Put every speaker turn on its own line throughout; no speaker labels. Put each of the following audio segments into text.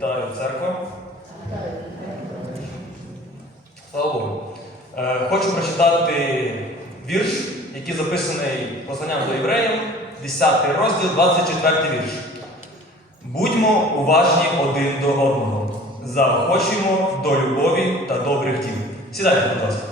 Вітаю, церква. Слава Богу. Е, Хочу прочитати вірш, який записаний посланням до євреїв, 10 розділ, 24 вірш. Будьмо уважні один до одного, заохочуємо до любові та добрих діл. Сідайте, будь ласка.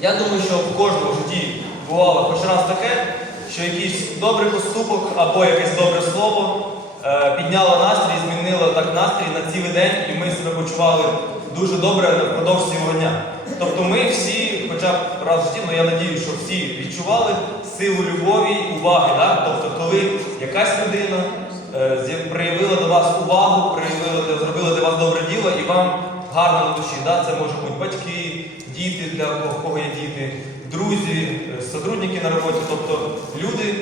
Я думаю, що в кожному житті бувало хоч раз таке, що якийсь добрий поступок або якесь добре слово е, підняло настрій, змінило так настрій на цілий день, і ми себе почували дуже добре впродовж цілого дня. Тобто ми всі, хоча б раз в житті, ну я надію, що всі відчували силу любові уваги. Да? Тобто, коли якась людина е, проявила до вас увагу, проявила, зробила для вас добре діло, і вам гарно на душі. Да? Це може бути батьки, діти, для кого є діти, друзі, е, сотрудники на роботі. Тобто люди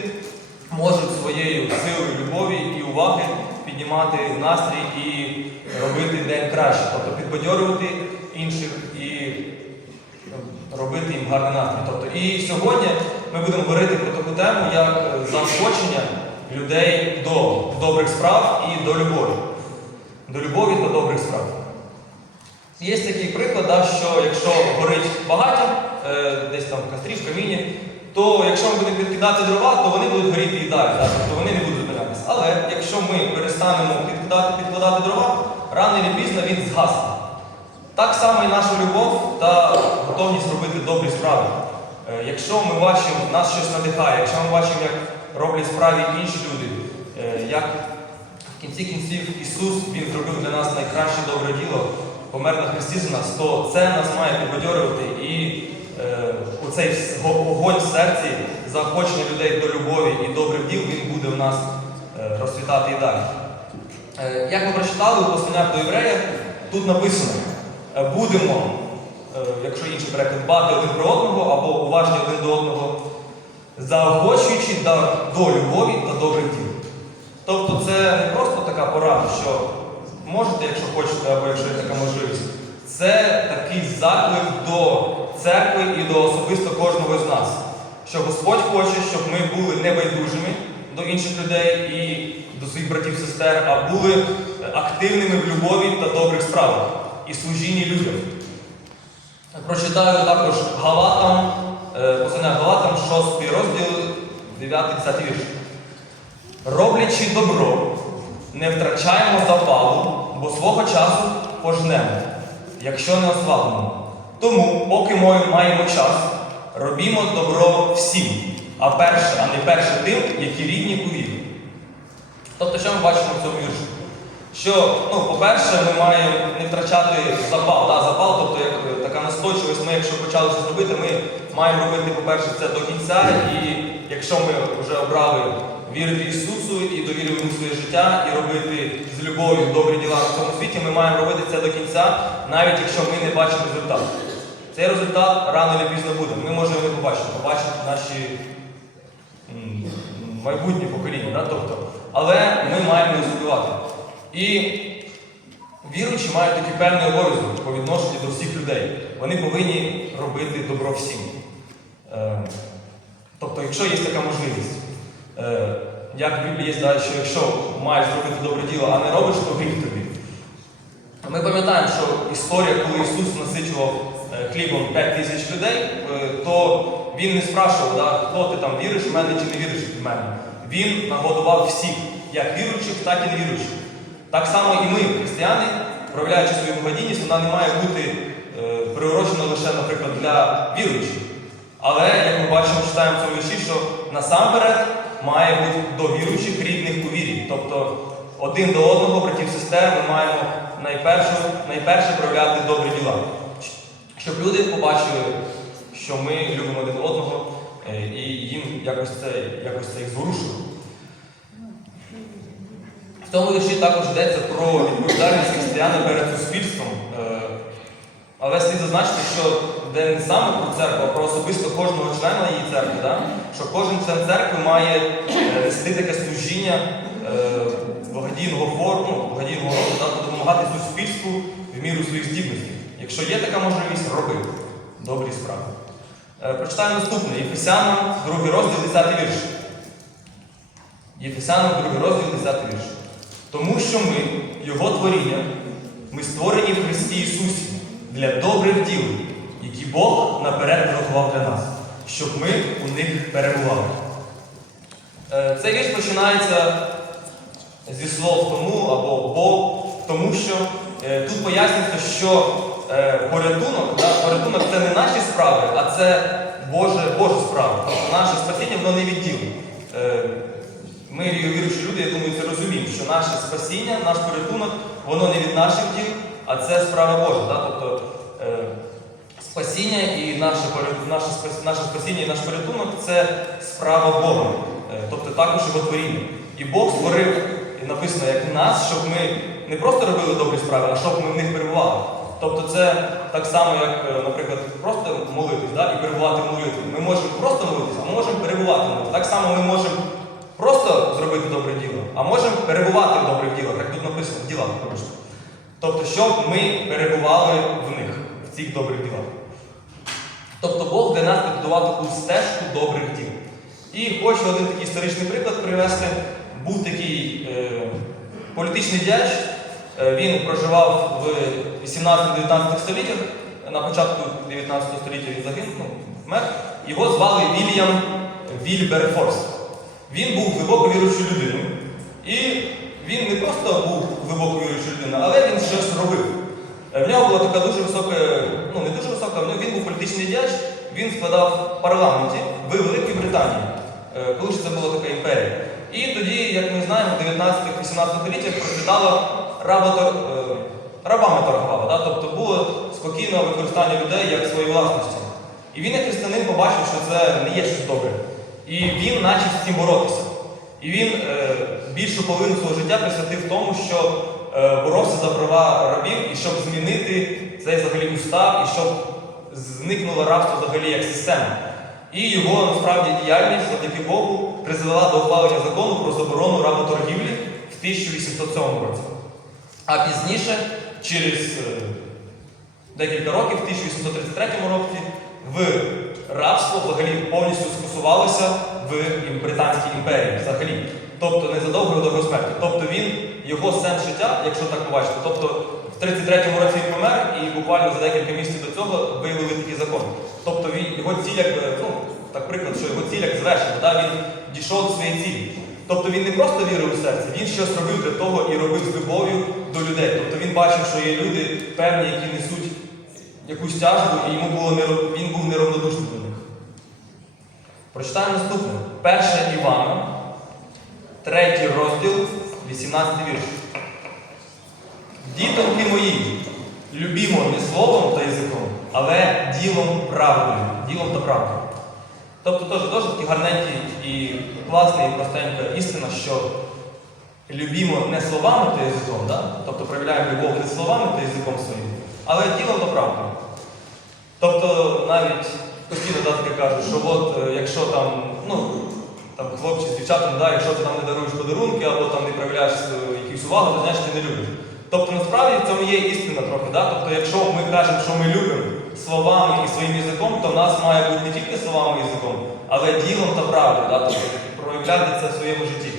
можуть своєю силою любові і уваги піднімати настрій і робити день краще, тобто підбадьорювати інших і е, робити їм гарний настрій. Тобто, і сьогодні ми будемо говорити про таку тему, як е, заохочення людей до добрих справ і до любові. До любові та добрих справ. Є такий приклад, що якщо горить багаття, десь там в кострі, в каміні, то якщо ми будемо підкидати дрова, то вони будуть горіти і далі, да, тобто вони не будуть зупинятися. Але якщо ми перестанемо підкидати, підкладати дрова, рано чи пізно він згасне. Так само і наша любов та готовність робити добрі справи. Е, Якщо ми бачимо, нас щось надихає, якщо ми бачимо, як роблять справи інші люди, е, як в кінці кінців Ісус Він зробив для нас найкраще добре діло, помер на Христі за нас, то це нас має підбадьорювати і е, оцей го- огонь в серці, заохочення людей до любові і добрих діл, він буде в нас е, розцвітати і далі. Е, Як ми прочитали у посланнях до єврея, тут написано: е, будемо, е, якщо інший переклад, дбати один про одного або уважні один до одного, заохочуючи до любові та добрих діл. Тобто це не просто така порада, що можете, якщо хочете, або якщо є така можливість. Це такий заклик до церкви і до особисто кожного з нас. Що Господь хоче, щоб ми були небайдужими до інших людей і до своїх братів і сестер, а були активними в любові та добрих справах і служінні людям. Прочитаю також Галатам, е, послання Галатам, 6 розділ, 9-10 вірш. Роблячи добро, не втрачаємо запалу, бо свого часу пожнемо, якщо не ослабнемо. Тому, поки маємо час, робімо добро всім, а перше, а не перше тим, які рідні у вірі. Тобто, що ми бачимо в цьому віршу? Що, ну, по-перше, ми маємо не втрачати запал. Да, запал, тобто як така настойчивість, ми, якщо почали щось робити, ми маємо робити, по-перше, це до кінця. І якщо ми вже обрали вірити Ісусу і довірили йому своє життя, і робити з любов'ю добрі діла в цьому світі, ми маємо робити це до кінця, навіть якщо ми не бачимо результату. Цей результат рано чи пізно буде. Ми можемо не побачити, побачити наші м, майбутнє покоління. Да? Тобто, але ми маємо не. І віруючі мають такий певний обов'язок по відношенню до всіх людей. Вони повинні робити добро всім. Е, тобто, якщо є така можливість, е, як в Біблії є, що якщо маєш зробити добре діло, а не робиш, то гріх тобі. Ми пам'ятаємо, що історія, коли Ісус насичував хлібом 5 тисяч людей, е, то Він не спрашував, да, хто ти там віриш в мене чи не віриш в мене. Він нагодував всіх, як віруючих, так і невіруючих. Так само і ми, християни, проявляючи свою благодійність, вона не має бути е, приурочена лише, наприклад, для віруючих. Але, як ми бачимо, читаємо в цьому вірші, що насамперед має бути до віруючих рідних у вірі. Тобто один до одного, братів сестер, ми маємо найперше, найперше проявляти добрі діла. Щоб люди побачили, що ми любимо один одного, е, і їм якось це, якось це їх зворушило. В тому вірші також йдеться про відповідальність християни перед суспільством. Е, Але слід зазначити, що де не саме про церкву, а про особисто кожного члена її церкви, да? що кожен член церкви має е, нести таке служіння е, благодійного форму, благодійного роду, да? допомагати суспільству в міру своїх здібностей. Якщо є така можливість, роби добрі справи. Е, Прочитаємо наступне. Єфесянам, другий розділ, 10 вірш. Єфесянам 2 розділ 10 вірш. Тому що ми, Його творіння, ми створені в Христі Ісусі для добрих діл, які Бог наперед приготував для нас, щоб ми у них перебували. Е, Цей вірш починається зі слов тому або бо, тому що е, тут пояснюється, що е, порятунок, да, порятунок це не наші справи, а це Боже, Божа справа. Тобто наше спасіння воно не від діл. Е, ми, віруючі люди, я думаю, це розуміємо, що наше спасіння, наш порятунок, воно не від наших діл, а це справа Божа. Да? Тобто е, спасіння і наше, наше, наше спасіння і наш порятунок це справа Бога. Е, Тобто також його творіння. І Бог створив, і написано, як нас, щоб ми не просто робили добрі справи, а щоб ми в них перебували. Тобто це так само, як, е, наприклад, просто молитись да? і перебувати в молитві. Ми можемо просто молитися, а ми можемо перебувати в молитві. Так само ми можемо просто зробити добре діло, а можемо перебувати в добрих ділах, як тут написано, ділах, вибачте. Тобто, щоб ми перебували в них, в цих добрих ділах. Тобто Бог для нас підготував таку стежку добрих діл. І хочу один такий історичний приклад привести. Був такий е, політичний діяч, е, він проживав в 18-19 століттях, на початку 19 століття він загинув, ну, вмер. Його звали Вільям Вільберфорс. Він був глибоко віруючою людиною. І він не просто був глибоко віруючою людиною, але він щось робив. В нього була така дуже висока, ну не дуже висока, в нього- він був політичний діяч, він складав в парламенті в Великій Британії, е, коли ж це була така імперія. І тоді, як ми знаємо, в 19-18 століттях процвітала работор, е, рабами торгувала. Да? Тобто було спокійне використання людей як своєї власності. І він, як християнин, побачив, що це не є щось добре. І він почав з цим боротися. І він е, більшу половину свого життя присвятив тому, що е, боровся за права рабів і щоб змінити цей взагалі устав, і щоб зникнуло рабство взагалі як система. І його насправді діяльність завдяки Богу призвела до ухвалення закону про заборону работоргівлі в 1807 році. А пізніше, через е, декілька років, в 1833 році, в рабство взагалі повністю скасувалося в Британській імперії взагалі. Тобто незадовго до його смерті. Тобто він, його сенс життя, якщо так побачити, тобто в 33-му році він помер і буквально за декілька місяців до цього виявили такий закон. Тобто він, його ціль, якби, ну, так приклад, що його ціль як звершена, да? він дійшов до своєї цілі. Тобто він не просто вірив у серце, він щось робив для того і робив з любов'ю до людей. Тобто він бачив, що є люди певні, які несуть якусь тяжбу, і йому було неро- він був неравнодушний до них. Прочитаємо наступне. Перше Івана, третій розділ, 18 вірш. Дітоньки мої, любімо не словом та язиком, але ділом правдою, ділом та правдою. Тобто теж дуже такий гарненький і класний, і простенька істина, що любімо не словами та язиком, да? тобто проявляємо любов не словами та язиком своїм, але ділом та правдою. Тобто навіть постійно да, кажуть, що от е, якщо там, ну, там хлопці з дівчатами, да, якщо ти там не даруєш подарунки або там не проявляєш е, якусь увагу, то значить ти не любиш. Тобто насправді в цьому є істина трохи. Да? Тобто, якщо ми кажемо, що ми любимо словами і своїм язиком, то в нас має бути не тільки словами і язиком, але ділом та правдою, да? тобто проявляти це в своєму житті.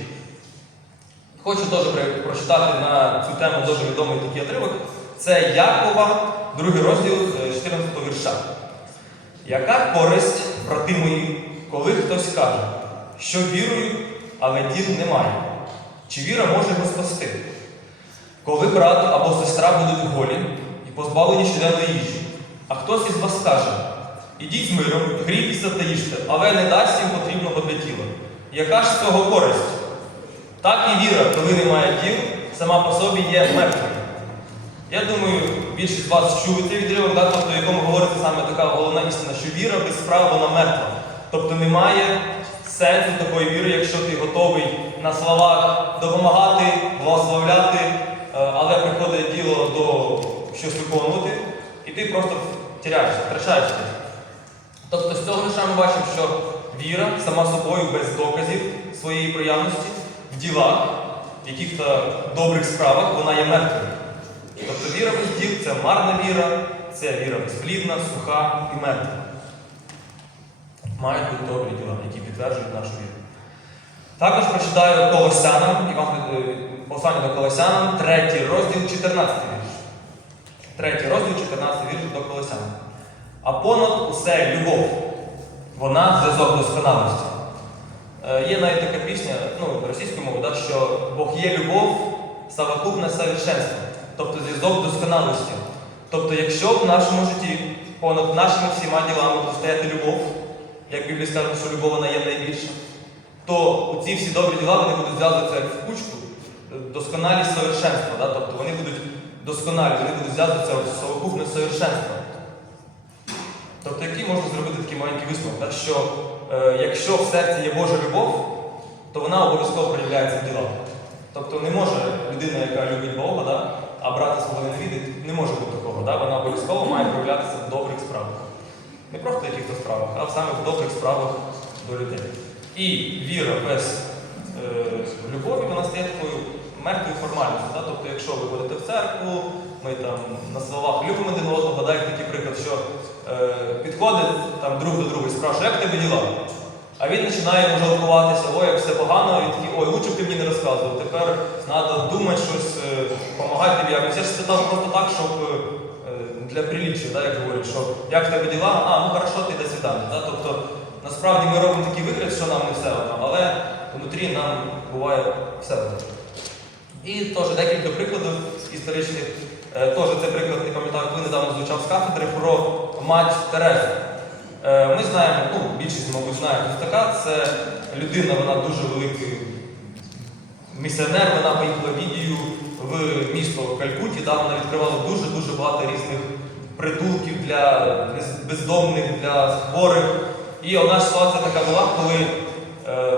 Хочу теж прочитати на цю тему дуже відомий такий отривок. Це Якова, другий розділ е, 14 вірша. Яка користь, брати мої, коли хтось каже, що вірую, але діл немає? Чи віра може його спасти? Коли брат або сестра будуть голі і позбавлені щоденної їжі, а хтось із вас скаже, ідіть з миром, грійтеся та їжте, але не дасть їм потрібного для тіла. Яка ж з цього користь? Так і віра, коли немає діл, сама по собі є мертвою. Я думаю, більшість з вас чули цей відривок, да? тобто, якому говориться саме така головна істина, що віра без справ вона мертва. Тобто немає сенсу такої віри, якщо ти готовий на словах допомагати, благословляти, е, але приходить діло до щось виконувати, і ти просто тіряєшся, втрачаєшся. Тобто з цього лише ми бачимо, що віра сама собою без доказів своєї проявності в ділах, в яких-то добрих справах, вона є мертвою. Тобто віра без діл це марна віра, це віра безплідна, суха і мертва. Мають бути добрі діла, які підтверджують нашу віру. Також прочитаю Колосянам, Євангеліє- е, послання до Колосянам, третій розділ, 14 вірш. Третій розділ, 14 вірш до Колосян. А понад усе любов. Вона зв'язок досконалості. Е, Є навіть така пісня, ну, російською мовою, да, що Бог є любов, совокупне совершенство, тобто зв'язок досконалості. Тобто, якщо в нашому житті понад нашими всіма ділами буде любов, як в Біблії сказано, що любов вона є найбільша, то ці всі добрі діла вони будуть зв'язуватися в кучку, е, досконалість совершенства. Да? Тобто вони будуть досконалі, вони будуть зв'язуватися в совокупне совершенство. Тобто, який можна зробити такий маленький висновок, що е, якщо в серці є Божа любов, то вона обов'язково проявляється в ділах. Тобто не може людина, яка любить Бога, да, а брати свого ненавидить, не може бути такого. Да? Вона обов'язково має проявлятися в добрих справах. Не просто в якихось справах, а саме в добрих справах до людей. І віра без е, любові, вона мертвою формальністю. Да? Тобто, якщо ви ходите в церкву, ми там на словах любимо один одного, да, такий приклад, що е, підходить там друг до друга і спрашує, як тебе діла? А він починає жалкуватися, ой, як все погано, і такий, ой, лучше б ти мені не розказував. Тепер треба думати щось, допомагати тобі якось. Я ж це дав просто так, щоб е, для приліччя, да, як говорять, що як в тебе діла, а ну хорошо, ти до свидання. Да? Тобто насправді ми робимо такий вигляд, що нам не все одно, але внутрі нам буває все одно. І теж декілька прикладів історичних. Е, Теж цей приклад, не пам'ятаю, коли недавно звучав з кафедри про мать Терезу. Е, Ми знаємо, ну, більшість, мабуть, знає, хто така. Це людина, вона дуже великий місіонер, вона поїхала в Індію в місто Калькутті, да, вона відкривала дуже-дуже багато різних притулків для бездомних, для хворих. І одна ситуація така була, коли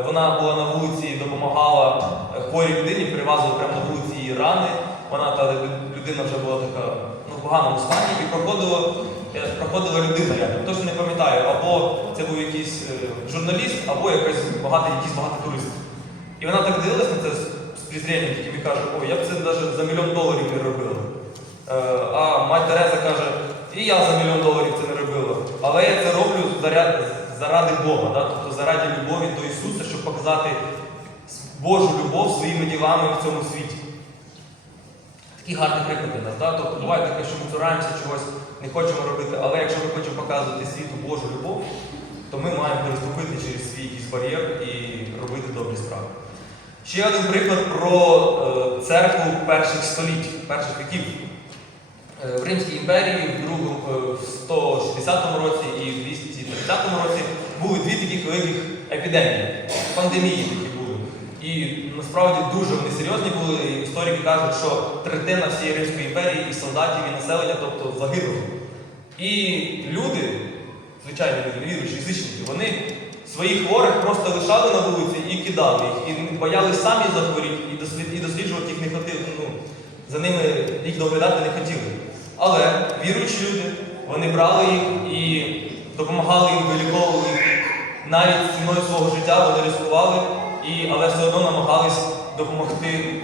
вона була на вулиці допомагала е, хворій людині, привазили прямо на вулиці її рани. Вона та людина вже була така ну, в поганому стані і проходила, е, проходила людина рядом. Точно не пам'ятаю, або це був якийсь е, журналіст, або якась багато, якийсь багатий турист. І вона так дивилась на це з, презрінням таким і каже, ой, я б це навіть за мільйон доларів не робила. Е, а мать Тереза каже, і я за мільйон доларів це не робила. Але я це роблю заря- заради Бога, да? тобто заради любові до Ісуса, щоб показати Божу любов своїми ділами в цьому світі. Такі гарні приклади нас. Да? Тобто буває таке, що ми цураємося чогось, не хочемо робити, але якщо ми хочемо показувати світу Божу любов, то ми маємо переступити через свій якийсь бар'єр і робити добрі справи. Ще один приклад про е, церкву перших століть, перших віків. Е, В Римській імперії в другому е, в 160 році і в 230 році були дві таких великих епідемії, пандемії такі були. І насправді дуже вони серйозні були. Історики кажуть, що третина всієї Римської імперії і солдатів, і населення, тобто загинули. І люди, звичайно, люди, віруючі, язичники, вони своїх хворих просто лишали на вулиці і кидали їх. І боялись самі захворіти, і досліджувати їх не хотіли. Ну, за ними їх доглядати не хотіли. Але віруючі люди, вони брали їх і допомагали їм, виліковували. Навіть ціною свого життя вони ризикували, і, але все одно намагались допомогти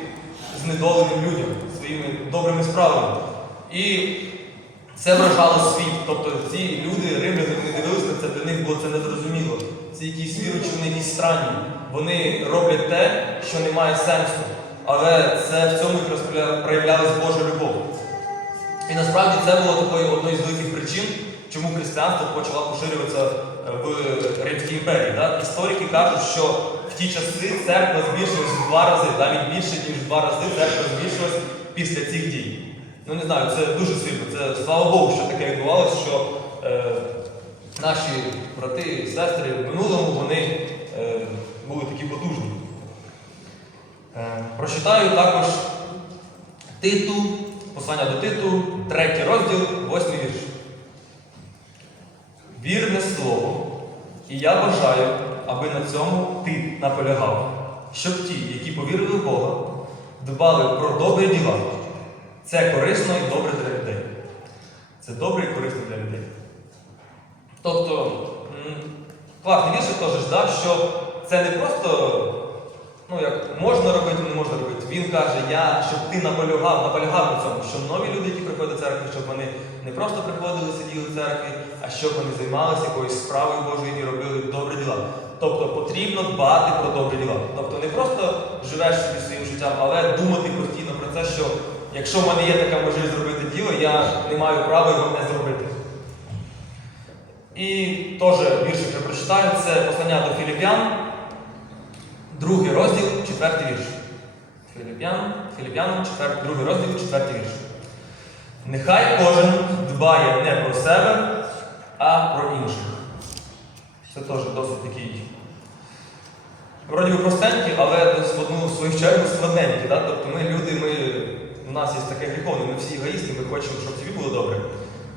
знедоленим людям своїми добрими справами. І це вражало світ. Тобто ці люди, римляни, вони дивилися на це, для них було це незрозуміло. Ці якісь віруючі, вони якісь странні. Вони роблять те, що не має сенсу. Але це в цьому проявлялась Божа любов. І насправді це було такою одною з великих причин, чому християнство почало поширюватися е, в Римській імперії. Да? Історики кажуть, що в ті часи церква збільшилась в два рази, навіть більше, ніж в два рази церква збільшилась після цих дій. Ну не знаю, це дуже сильно. Це слава Богу, що таке відбувалося, що е, наші брати і сестри в минулому вони е, були такі потужні. Е, прочитаю також Титу, послання до Титу, третій розділ, восьмий вірш. Вірне слово, і я бажаю, аби на цьому ти наполягав, щоб ті, які повірили в Бога, дбали про добрі діла. Це корисно і добре для людей. Це добре і корисно для людей. Тобто, класний вірш теж, да, що це не просто ну, як можна робити, не можна робити. Він каже, я, щоб ти наполягав, наполягав на цьому, щоб нові люди, які приходять до церкви, щоб вони не просто приходили, сиділи в церкві, а щоб вони займалися якоюсь справою Божою і робили добрі діла. Тобто потрібно дбати про добрі діла. Тобто не просто живеш собі своїм життям, але думати постійно про це, що якщо в мене є така можливість зробити діло, я не маю права його не зробити. І теж віршик вже прочитаю, це послання до Філіп'ян, другий розділ, четвертий вірш. Філіп'ян, четвертий, другий розділ, четвертий вірш. Нехай кожен дбає не про себе, а про інших. Це теж досить такий. Вроді би простенький, але в одну свою чергу складненький. Да? Тобто ми люди, ми, у нас є таке гріховне, ми всі егоїсти, ми хочемо, щоб собі було добре.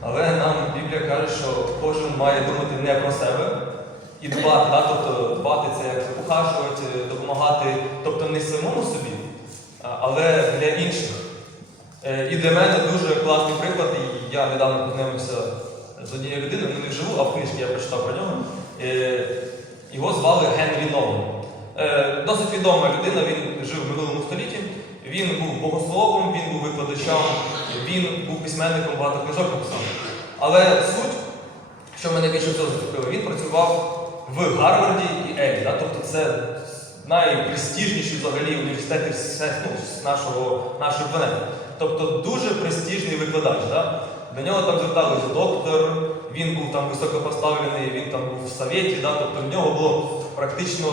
Але нам Біблія каже, що кожен має думати не про себе і дбати. Да? Тобто дбати це як ухажувати, допомагати, тобто не самому собі, але для інших. Е, І для мене дуже класний приклад, і я недавно познайомився з однією людиною, ну не вживу, а в книжці я прочитав про нього. Е, Його звали Генрі Новел. Е, Досить відома людина, він жив в минулому столітті. Він був богословом, він був викладачем, він був письменником, багато книжок написав. Але суть, що мене більше всього зацепило, він працював в Гарварді і Елі. Да? Тобто це найпрестижніші взагалі університети ну, з нашого, нашої планети. Тобто дуже престижний викладач. Да? До нього там зверталися доктор, він був там високо поставлений, він там був в совєті, да? тобто в нього було практично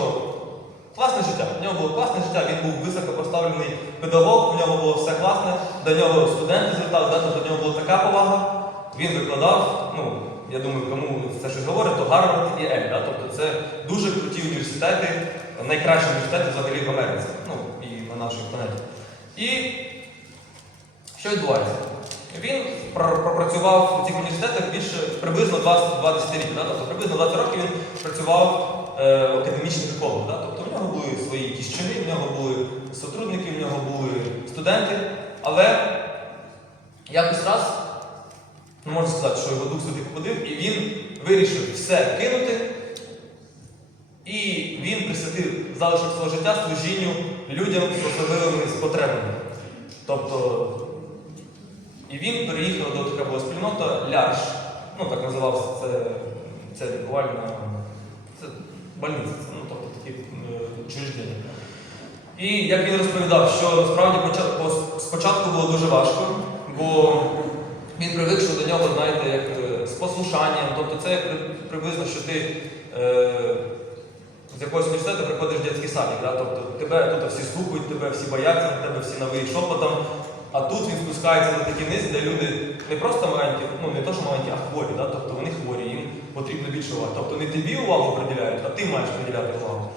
класне життя. В нього було класне життя, він був високо поставлений педагог, в нього було все класне, до нього студенти зверталися, да? тобто до нього була така повага. Він викладав, ну, я думаю, кому це щось говорить, то Гарвард і Ель. Да? Тобто це дуже круті університети, найкращі університети взагалі в Америці, ну і на нашій планеті. І що відбувається? Він пропрацював у цих університетах більше приблизно 20, 20 років. Да? Тобто приблизно 20 років він працював е, в академічних колах. Да? Тобто в нього були свої якісь в нього були сотрудники, в нього були студенти. Але якось раз, можна сказати, що його дух сюди походив, і він вирішив все кинути. І він присвятив залишок свого життя служінню людям з особливими потребами. Тобто і він переїхав до така спільнота Лярш. Ну так називався це, це буквально це больниця, ну тобто такі е. І як він розповідав, що справді спочатку було дуже важко, бо він привик, що до нього, знаєте, як е, з послушанням, тобто це як приблизно, що ти е, з якогось університету приходиш в дитячий садик, да? тобто тебе тут всі слухають, тебе всі бояться, на тебе всі навиють шепотом. А тут він спускається на такий низ, де люди не просто маленькі, ну не то, що маленькі, а хворі, да? тобто вони хворі, їм потрібно більше уваги. Тобто не тобі увагу приділяють, а ти маєш приділяти увагу.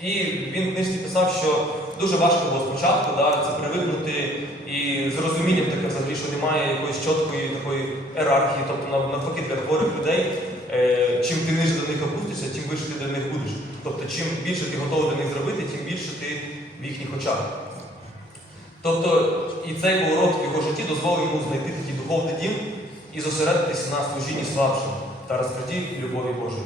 І він в книжці писав, що дуже важко було спочатку да, це привикнути і з розумінням таке взагалі, що немає якоїсь чіткої такої ієрархії, тобто навпаки для хворих людей, е, чим ти нижче до них опустишся, тим вище ти до них будеш. Тобто, чим більше ти готовий для них зробити, тим більше ти в їхніх очах. Тобто і цей поворот в його житті дозволив йому знайти такий духовний дім і зосередитися на служінні слабшим та розкритті любові Божої.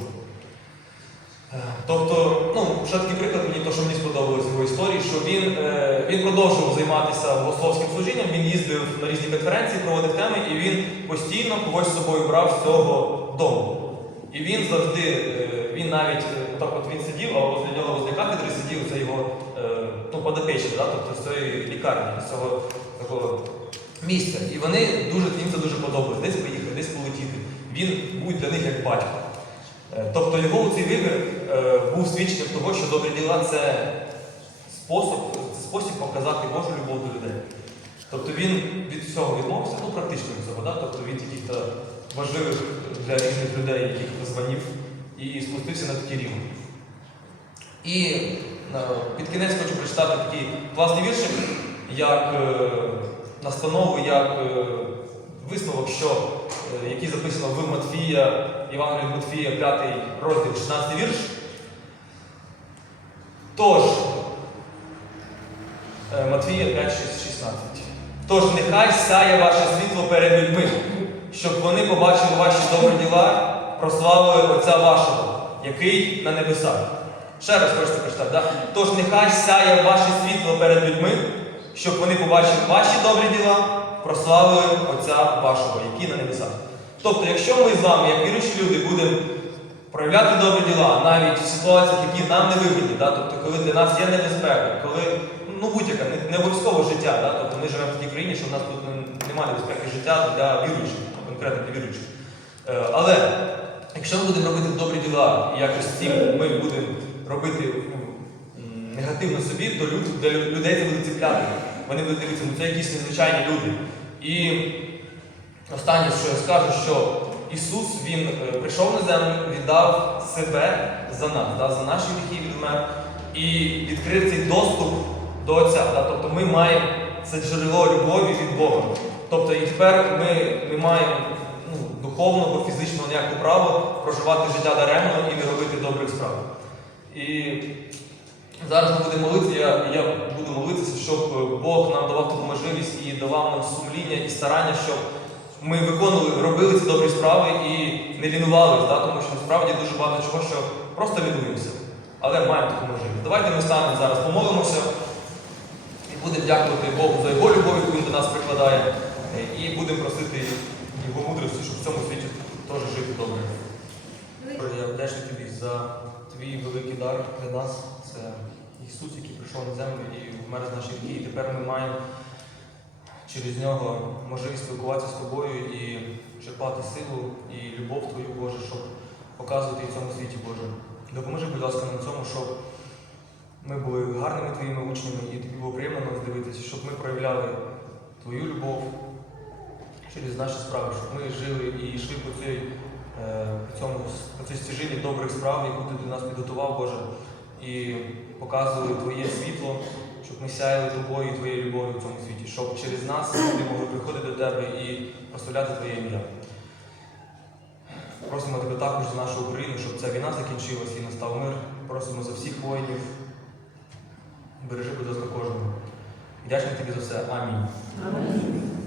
Е, Тобто, ну, ще такий приклад мені, то, що мені сподобалось в його історії, що він, е, він продовжував займатися богословським служінням, він їздив на різні конференції, проводив теми, і він постійно когось з собою брав з цього дому. І він завжди, е, він навіть, так от він сидів, а возле нього возле кафедри сидів це його ну, подопечний, да? тобто з цієї лікарні, з цього такого місця. І вони дуже, їм це дуже подобалось. Десь поїхати, десь полетіти. Він був для них як батько. Е, Тобто його цей вибір е, був свідченням того, що добрі діла це спосіб, це спосіб показати Божу любов до людей. Тобто він від цього відмовився, ну практично від цього, да? тобто від яких-то важливих для різних людей, яких званів, і спустився на такий рівень. І е, під кінець хочу прочитати такий класний віршик, як настанову, як висновок, що, е, який записано в Матфія, Євангелії Матфія, 5 розділ, 16 вірш. Тож, Матвія 5, 16. Тож нехай сяє ваше світло перед людьми, щоб вони побачили ваші добрі діла, прославили Отця вашого, який на небесах. Ще раз хочете прочитати, да? Тож нехай сяє ваше світло перед людьми, щоб вони побачили ваші добрі діла, прославили Отця вашого, який на небесах. Тобто, якщо ми з вами, як віруючі люди, будемо проявляти добрі діла навіть в ситуаціях, які нам не вигідні, да? тобто коли для нас є небезпека, коли ну будь-яка, не, не обов'язково життя. Да? Тобто ми живемо в такій країні, що в нас тут немає небезпеки життя для віруючих, конкретно для віруючих. Е, Але якщо ми будемо робити добрі діла, і якось цим ми будемо робити ну, негативно собі, то люд, для людей це буде ціпляти. Вони будуть дивитися, ну це якісь незвичайні люди. І останнє, що я скажу, що Ісус Він е, прийшов на землю, віддав себе за нас, да, за наші гріхи від вмер, і відкрив цей доступ до Отця. Да, тобто ми маємо це джерело любові від Бога. Тобто і тепер ми не маємо ну, духовного фізичного ніякого права проживати життя даремно і не робити добрих справ. І зараз ми будемо молитися, я, я буду молитися, щоб е, Бог нам давав таку можливість і давав нам сумління і старання, щоб ми виконували, робили ці добрі справи і не лінувалися, да? тому що насправді дуже багато чого, що просто лінуємося. Але маємо таку можливість. Давайте ми станемо зараз, помолимося і будемо дякувати Богу за його любов, яку він до нас прикладає, і будемо просити його мудрості, щоб в цьому світі теж жити добре. Я вдячний тобі за твій великий дар для нас. Це Ісус, який прийшов на землю і вмер з наших дій. І тепер ми маємо через нього можливість спілкуватися з тобою і черпати силу і любов Твою, Боже, щоб показувати і в цьому світі, Боже. Допоможи, будь ласка, нам цьому, щоб ми були гарними твоїми учнями і тобі було приємно нас дивитися, щоб ми проявляли Твою любов через наші справи, щоб ми жили і йшли по цій, е, по цьому по цій стежині добрих справ, яку ти для нас підготував, Боже, і показували Твоє світло, щоб ми сяяли тобою і Твоєю любов'ю в цьому світі, щоб через нас люди могли приходити до Тебе і прославляти Твоє ім'я. Просимо тебе також за нашу Україну, щоб ця війна закінчилась і настав мир. Просимо за всіх воїнів. Бережи, будь ласка, кожного. Вдячний тобі за все. Амінь.
Амінь.